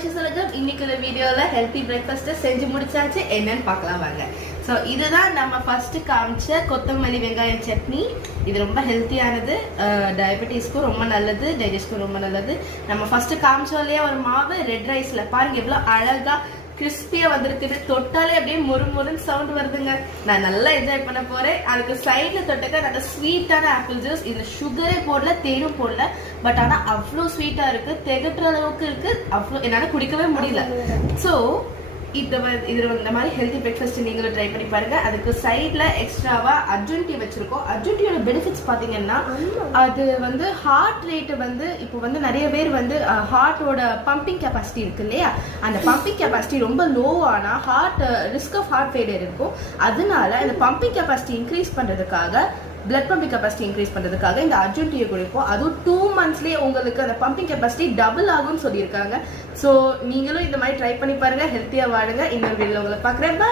வைஷுசலகம். இன்னைக்கு இந்த வீடியோல ஹெல்த்தி பிரேக்ஃபாஸ்ட் செஞ்சு முடிச்சாச்சு. என்னன்னு பார்க்கலாம் வாங்க. ஸோ இதுதான் நம்ம ஃபர்ஸ்ட் காமிச்ச கொத்தமல்லி வெங்காய சட்னி. இது ரொம்ப ஹெல்த்தியானது, டயபெட்டிஸ்க்கும் ரொம்ப நல்லது, டைஜஸ்ட்க்கும் ரொம்ப நல்லது. நம்ம ஃபர்ஸ்ட் காமிச்சோம் இல்லையா ஒரு மாவு ரெட் ரைஸ்ல, பாருங்க எவ்வளவு அழகா கிறிஸ்பியா வந்திருக்குது. தொட்டாலே அப்படியே முறுமுறுன்னு சவுண்ட் வருதுங்க. நான் நல்லா என்ஜாய் பண்ண போறேன். அதுக்கு சைட்ல தொட்டுக்க நல்ல ஸ்வீட்டான ஆப்பிள் ஜூஸ். இதுல சுகரே போடல, தேனும் போடல, பட் ஆனா அவ்வளோ ஸ்வீட்டா இருக்கு, திகட்டுற அளவுக்கு இருக்கு. அவ்வளோ என்னால குடிக்கவே முடியல. ஸோ இது இந்த மாதிரி ஹெல்த்தி பிரேக்ஃபாஸ்ட் நீங்களும் ட்ரை பண்ணி பாருங்க. அதுக்கு சைட்ல எக்ஸ்ட்ராவா அர்ஜுன் டீ வச்சிருக்கோம். அர்ஜுன் டீயோட பெனிஃபிட்ஸ் பாத்தீங்கன்னா அது வந்து ஹார்ட் ரேட் வந்து இப்போ வந்து நிறைய பேர் வந்து ஹார்ட்டோட பம்பிங் கெப்பாசிட்டி இருக்கு இல்லையா, அந்த பம்பிங் கெப்பாசிட்டி ரொம்ப லோ ஆனா heart risk of heart failure இருக்கும். அதனால இந்த பம்பிங் கெப்பாசிட்டி இன்க்ரீஸ் பண்றதுக்காக, பிளட் பம்பிங் கெப்பாசிட்டி இன்க்ரீஸ் பண்றதுக்காக இந்த அர்ஜுன் டீயை குடிப்போம். அதுவும் 2 monthsலயே உங்களுக்கு அந்த பம்பிங் கெப்பாசிட்டி டபுள் ஆகும்னு சொல்லியிருக்காங்க. ஸோ நீங்களும் இந்த மாதிரி ட்ரை பண்ணி பாருங்க, ஹெல்த்தியா வாழுங்க. இன்னொரு வீடியோல உங்களை பார்க்குறேன். பை.